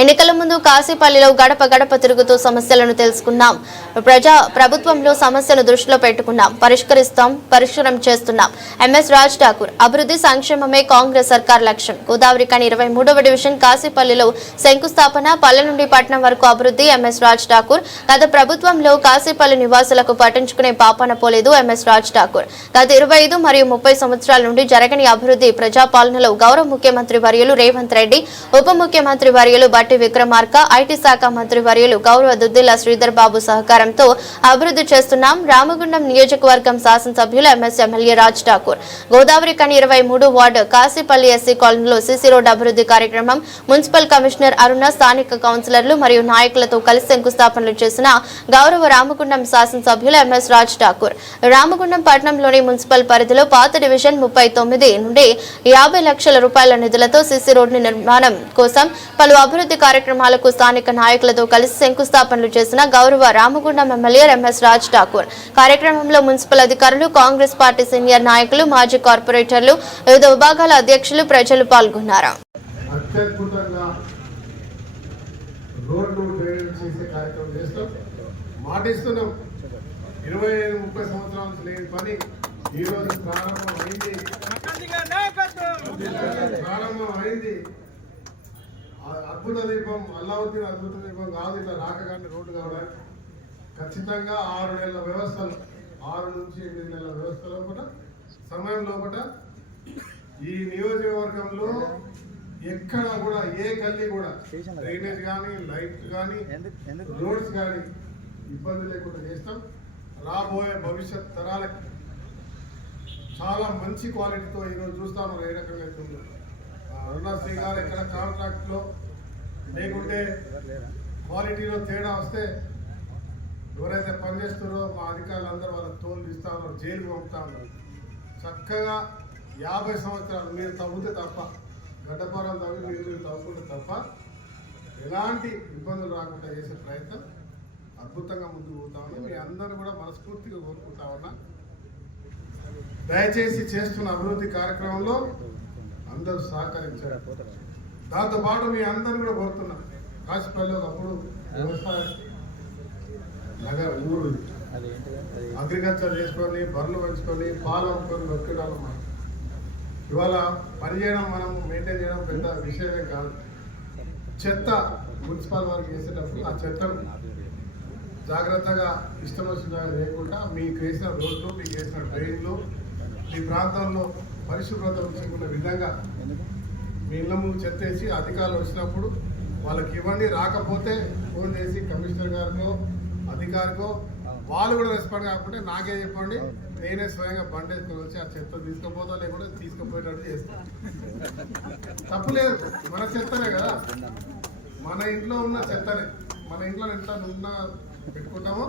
ఎన్నికల ముందు కాశీపల్లిలో గడప గడప తిరుగుతూ సమస్యలను తెలుసుకున్నాం. ప్రభుత్వంలో సమస్యలు దృష్టిలో పెట్టుకున్నాం, పరిష్కారం చేస్తున్నాం. ఎంఎస్ రాజ్ ఠాకూర్. అభివృద్ధి సంక్షేమమే కాంగ్రెస్ సర్కార్ లక్ష్యం. గోదావరి కని 23వ డివిజన్ కాశీపల్లిలో శంకుస్థాపన. పల్లె నుండి పట్టణం వరకు అభివృద్ధి. ఎంఎస్ రాజ్ ఠాకూర్. గత ప్రభుత్వంలో కాశీపల్లి నివాసులకు పట్టించుకునే పాపన పోలేదు ఎంఎస్ రాజ్ ఠాకూర్. గత 25 మరియు 30 సంవత్సరాల నుండి జరగని అభివృద్ధి ప్రజాపాలనలో గౌరవ ముఖ్యమంత్రి వర్యులు రేవంత్ రెడ్డి, ఉప ముఖ్యమంత్రి వర్యులు బట్టి విక్రమార్క, ఐటీ శాఖ మంత్రి వర్యులు గౌరవ దుద్దిల్ల శ్రీధర్ బాబు సహకారంతో అభివృద్ధి చేస్తున్నాం. రామగుండం నియోజకవర్గం శాసనసభ్యులు ఎంఎస్ ఎమ్మెల్యే రాజ్ ఠాకూర్. గోదావరి కని 23 వార్డు కాశీపల్లి ఎస్సీ కాలనీలో సీసీ రోడ్ అభివృద్ధి కార్యక్రమం. మున్సిపల్ కమిషనర్ అరుణ, స్థానిక కౌన్సిలర్లు మరియు నాయకులతో కలిసి శంకుస్థాపనలు చేసిన గౌరవ రామగుండం శాసనసభ్యులు ఎంఎస్ రాజ్ ఠాకూర్. రామగుండం పట్టణంలోని మున్సిపల్ పరిధిలో పాత డివిజన్ 39 నుండి 50 లక్షల రూపాయల నిధులతో సీసీ రోడ్డు నిర్మాణం కోసం పలు అభివృద్ధి కార్యక్రమాలకు స్థానిక నాయకులతో కలిసి శంకుస్థాపనలు చేసిన గౌరవ రామగుండం ఎమ్మెల్యే ఎంఎస్ రాజ్ ఠాకూర్. కార్యక్రమంలో మున్సిపల్ అధికారులు, కాంగ్రెస్ పార్టీ సీనియర్ నాయకులు, మాజీ కార్పొరేటర్లు, వివిధ విభాగాల అధ్యక్షులు, ప్రజలు పాల్గొన్నారు. మాటిస్తున్నాం. 25-30 సంవత్సరాల లేని పని ఈ రోజు ప్రారంభమైంది. అద్భుత దీపం, అల్లావుద్దీన్ అద్భుత దీపం కాదు. ఇట్లా రాకగానే రోడ్డు కావడానికి ఖచ్చితంగా 6 నెలల వ్యవస్థలు, 6 నుంచి 8 నెలల వ్యవస్థలో కూడా సమయంలో కూడా ఈ నియోజకవర్గంలో ఎక్కడ కూడా ఏ గల్లీ కూడా డ్రైనేజ్ కానీ, లైట్ కానీ, రోడ్స్ కానీ ఇబ్బంది లేకుండా చేస్తాం. రాబోయే భవిష్యత్ తరాలకి చాలా మంచి క్వాలిటీతో ఈరోజు చూస్తాము. ఏ రకంగా అవుతుందో అరుణశ్రీ గారు ఎక్కడ కాంట్రాక్ట్లో లేకుంటే క్వాలిటీలో తేడా వస్తే ఎవరైతే పనిచేస్తారో మా అధికారులు అందరూ వాళ్ళ తోలు ఇస్తా ఉన్నారు, జైలుకు పంపుతా ఉన్నారు. చక్కగా 50 సంవత్సరాలు మీరు తవ్వుతే తప్ప, గడ్డపారం తవ్వి మీరు తవ్వుకుంటే తప్ప ఎలాంటి ఇబ్బందులు రాకుండా చేసే ప్రయత్నం అద్భుతంగా ముందుకు పోతా ఉన్నా. మీ అందరూ కూడా మనస్ఫూర్తిగా కోరుకుంటా ఉన్నా. దయచేసి చేస్తున్న అభివృద్ధి కార్యక్రమంలో అందరూ సహకరించారు. దాంతోపాటు మీ అందరూ కూడా కోరుతున్నా, కాశీపల్లిలో అప్పుడు వ్యవసాయ నగర ఊరు అగ్రికల్చర్ చేసుకొని, బర్రెలు పెంచుకొని, పాలు అమ్ముకొని బతికడాలి. ఇవాళ పనిచేయడం, మనం మెయింటైన్ చేయడం పెద్ద విషయమే కాదు. చెత్త మున్సిపల్ వారికి చేసేటప్పుడు ఆ చెత్తను జాగ్రత్తగా ఇష్టం వచ్చిన లేకుండా మీకు వేసిన రోడ్లు, మీకు వేసిన డ్రైన్లు, మీ ప్రాంతంలో పరిశుభ్రత ఉంచుకున్న విధంగా మీ ఇళ్ళ ముందు చెత్త వేసి అధికారులు వచ్చినప్పుడు వాళ్ళకి ఇవ్వండి. రాకపోతే ఫోన్ చేసి కమిషనర్ గారికో అధికారికో వాళ్ళు కూడా రెస్పాండ్ కాకపోతే నాకే చెప్పండి, నేనే స్వయంగా బండి వేసుకొని వచ్చి ఆ చెత్త తీసుకుపోతా, లేకుంటే తీసుకుపోయేటట్టు చేస్తాను. తప్పులేదు, మన చెత్తనే కదా, మన ఇంట్లో ఉన్న చెత్తనే. మన ఇంట్లో ఎంత ఉన్న పెట్టుకుంటామో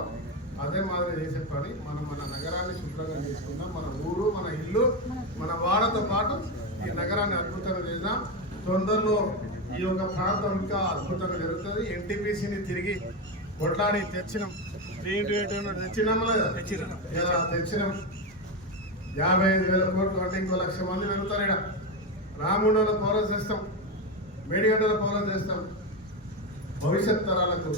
అదే మాదిరి చేసే పని. మనం మన నగరాన్ని శుభ్రంగా చేసుకుందాం. మన ఊరు, మన ఇల్లు, మన వాడతో పాటు ఈ నగరాన్ని అద్భుతంగా చేద్దాం. తొందరలో ఈ యొక్క ప్రాంతం ఇంకా అద్భుతంగా జరుగుతుంది. ఎన్టీపీసీని తిరిగి కొట్లాడి తెచ్చినాం. తెచ్చినాం 55,000 కోట్లు అంటే ఇంకో 1,00,000 మంది పెరుగుతారు. ఇక్కడ రామగుండంలో పౌరం చేస్తాం, మేడిగడ్డలో పౌరం చేస్తాం. భవిష్యత్ తరాలకు